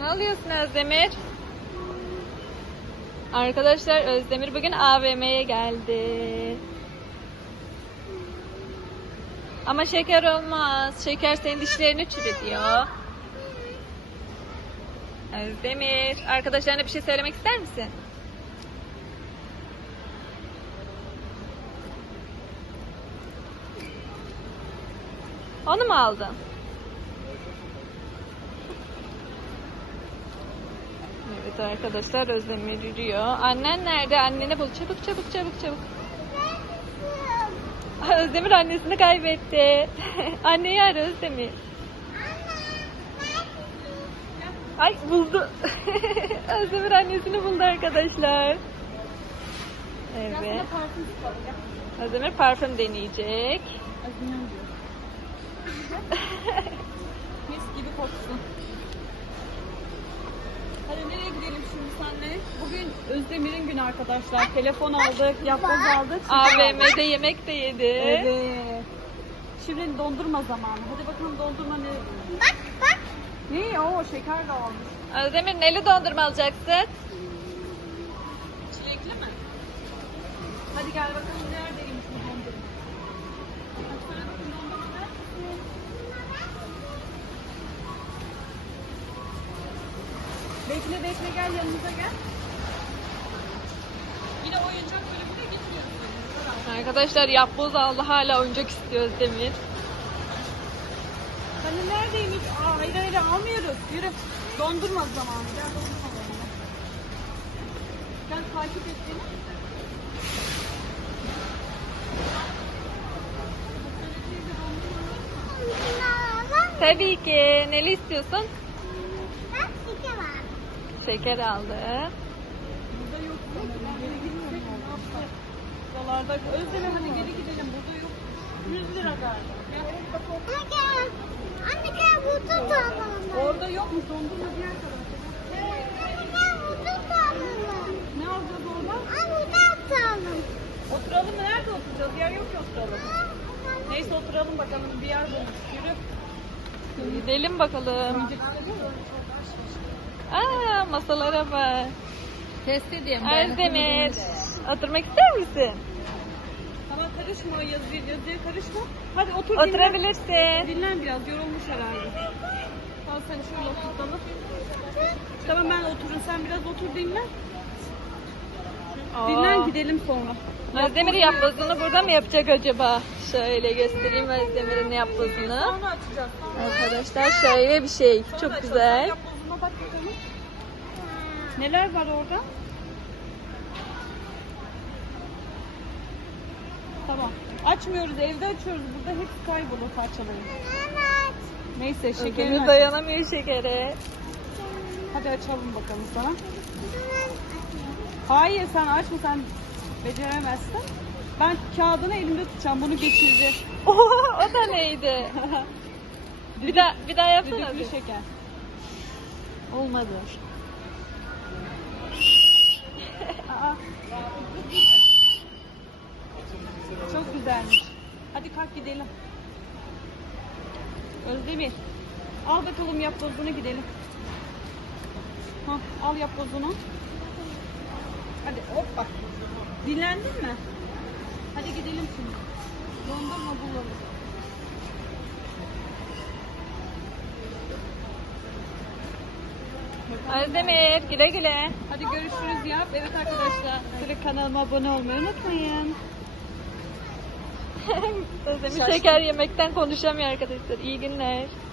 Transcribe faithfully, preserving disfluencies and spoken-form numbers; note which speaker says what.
Speaker 1: Ne alıyorsun Özdemir? Arkadaşlar Özdemir bugün A V M'ye geldi. Ama şeker olmaz. Şeker senin dişlerini çürütüyor. Özdemir, arkadaşlarına bir şey söylemek ister misin? Onu mu aldın? Evet arkadaşlar, Özdemir yürüyor. Annen nerede? Anneni bul. Çabuk çabuk çabuk çabuk. Özdemir annesini kaybetti. Anneyi ara Özdemir. Ay buldu. Özdemir annesini buldu arkadaşlar. Evet. Özdemir parfüm deneyecek.
Speaker 2: Mis gibi koksun. Hadi nereye gidelim şimdi senle? Bugün Özdemir'in günü arkadaşlar. Telefon aldık, yapboz aldık.
Speaker 1: A V M'de yemek de yedi.
Speaker 2: Evet. Şimdi dondurma zamanı. Hadi bakalım dondurma ne? Bak bak. Ne? Oo şeker de almış.
Speaker 1: Özdemir neli dondurma alacaksın?
Speaker 2: Çilekli mi? Hadi gel bakalım neredeymiş bu dondurma. Bekle bekle gel yanımıza gel. Yine oyuncak bölümüne gitmiyoruz.
Speaker 1: Arkadaşlar yapboz aldı, hala oyuncak istiyor Özdemir.
Speaker 2: Hani neredeymiş? Aa, hayır hayır almıyoruz. Yürü. Dondurma zamanı. Gel dondurma zamanı. Gel takip et beni.
Speaker 1: Tabii ki. Neli istiyorsun?
Speaker 3: Bak şeker var.
Speaker 1: Şeker aldı.
Speaker 2: Burada yok. Geri gitsek ne yapsak? Buralarda. Özdemir hadi geri gidelim. Burada yok. yüz lira galiba. Gel.
Speaker 3: Anne gel. Anne gel burada tutalım.
Speaker 2: Orada yok mu? Dondurma diğer tarafta.
Speaker 3: Anne gel burada tutalım.
Speaker 2: Ne alacağız oradan?
Speaker 3: Anne burada tutalım.
Speaker 2: Oturalım mı? Nerede oturacağız? Yer yok ki oturalım. Neyse oturalım bakalım. Bir yer bulmuş. Yürü.
Speaker 1: Gidelim bakalım. Aa, masalara bak.
Speaker 2: Test edeyim.
Speaker 1: Özdemir, oturmak ister misin?
Speaker 2: Tamam karışma o yazıya, yazıya karışma. Hadi otur
Speaker 1: Oturabilirsin.
Speaker 2: dinlen. Dinlen biraz yorulmuş herhalde. Tamam sen şöyle oturtalım. Tamam ben oturun sen biraz otur dinlen. Dinlen gidelim sonra.
Speaker 1: Özdemir yapbozunu burada mı yapacak acaba? Şöyle göstereyim Özdemir'in yapbozunu.
Speaker 2: Sonra açacağız. Sonra.
Speaker 1: Arkadaşlar şöyle bir şey.
Speaker 2: Sonra
Speaker 1: Çok
Speaker 2: açalım.
Speaker 1: güzel.
Speaker 2: Yap bozuna bak bakalım. Neler var orada? Tamam. Açmıyoruz evde açıyoruz. Burada hepsi kaybolur parçaları.
Speaker 3: Evet.
Speaker 2: Neyse şekerini
Speaker 1: Özdemir
Speaker 2: açalım.
Speaker 1: dayanamıyor şekere.
Speaker 2: Hadi açalım bakalım sana. Hayır sen açma sen beceremezsin. Ben kağıdını elimde tutacağım bunu geçireceğiz.
Speaker 1: Oho, o da neydi? bir daha bir daha yapsana.
Speaker 2: Düdüklü
Speaker 1: bir.
Speaker 2: şeker.
Speaker 1: Olmadı.
Speaker 2: Aa. Çok güzelmiş. Hadi kalk gidelim. Özdemir. Al bakalım yapbozunu gidelim. Hah, al yapbozunu. Hadi hoppa. Dinlendin mi? Hadi gidelim şimdi. Dondurma bulalım.
Speaker 1: Özdemir, güle güle.
Speaker 2: Hadi görüşürüz yap. Evet arkadaşlar. Şöyle kanalıma abone olmayı unutmayın.
Speaker 1: Özdemir
Speaker 2: Şaşkın.
Speaker 1: şeker yemekten konuşamıyor arkadaşlar. İyi günler.